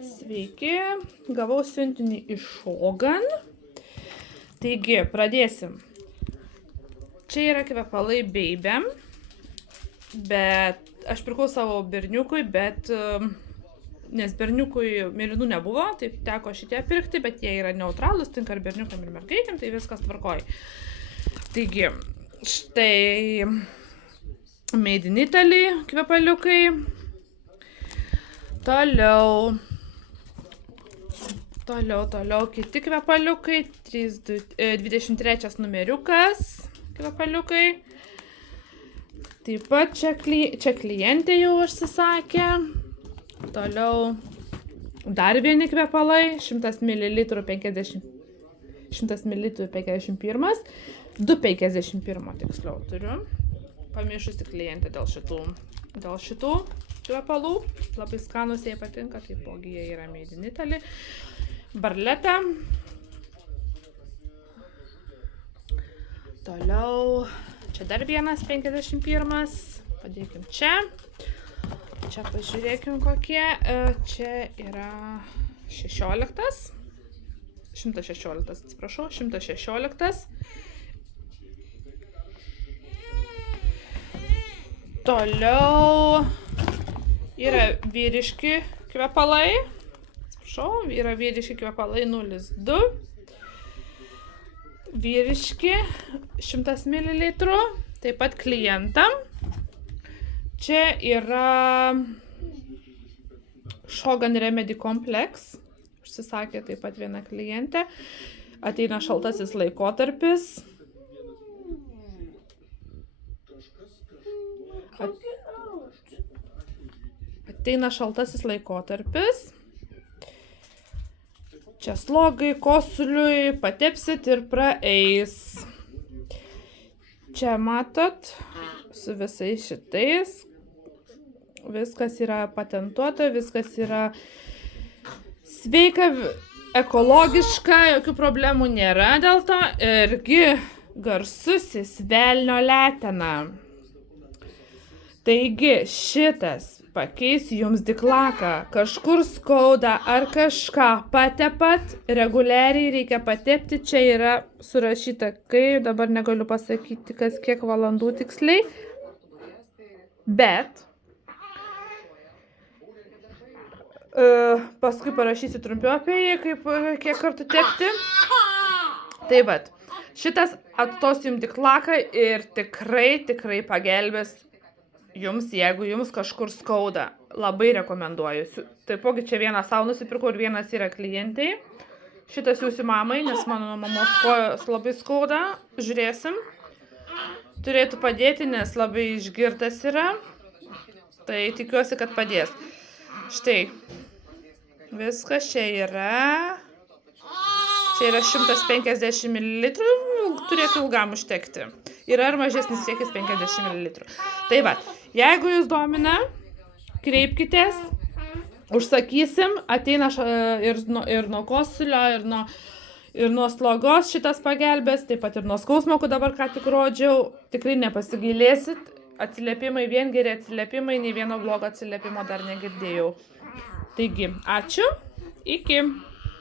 Sveiki, gavau siuntinį iš Shogun. Taigi, pradėsim. Čia yra kvepalai beibiam, bet aš pirkau savo berniukui, nes berniukui mėlynų nebuvo, tai teko šitie pirkti, bet jie yra neutralūs, tinka ir berniukam ir mergaitėm, tai viskas tvarkoj. Taigi, štai Made in Italy kvepaliukai. Toliau kiti kvepaliukai, 23 numeriukas kvepaliukai. Taip pat čia klientė jau užsisakė. Toliau dar vieni kvepalai, 100 ml 51, 2,51 tiksliau turiu. Pamiršusi klientę dėl šitų kvepalų. Labai skanus jai patinka, taipogi jie yra Made in Italy. Barleta. Toliau, čia dar vienas 51. Padėkim čia. Čia pažiūrėkim kokie. Čia yra 116, atsiprašau, 116. Toliau yra vyriški kvepalai. Yra vyriški kvepalai 02. Vyriški 100 ml. Taip pat klientam. Čia yra Shogun Remedy Complex. Užsisakė taip pat viena klientė. Ateina šaltasis laikotarpis. Čia slogai, kosuliui, patepsit ir praeis. Čia matot, su visais šitais. Viskas yra patentuota, viskas yra sveika, ekologiška, jokių problemų nėra dėl to. Irgi garsusis velnio letena. Taigi šitas pakeis jums diklaką, kažkur skauda ar kažką patepat, reguliariai reikia patepti, čia yra surašyta, kaip dabar negaliu pasakyti, kas kiek valandų tiksliai, bet paskui parašysiu trumpiau apie jį, kiek kartų tepti. Tai vat, šitas attos jums diklaką ir tikrai pagelbės jums, jeigu jums kažkur skauda. Labai rekomenduoju. Taipogi čia vieną savo nusipirkau ir vienas yra klientai. Šitas jūsų mamai, nes mano mamos kojos labai skauda. Žiūrėsim. Turėtų padėti, nes labai išgirtas yra. Tai tikiuosi, kad padės. Štai. Viskas čia yra. Čia yra 150 ml. Turėtų ilgam užtekti. Yra ir mažesnis kiekis 50 ml. Tai va, jeigu jūs domina, kreipkitės, užsakysim, ateina ir nuo kosulio, ir nuo slogos šitas pagelbės, taip pat ir nuo skausmo, kur dabar ką tik rodžiau, tikrai nepasigailėsit, atsiliepimai, vien geri atsiliepimai, nei vieno blogo atsiliepimo dar negirdėjau. Taigi, ačiū, iki.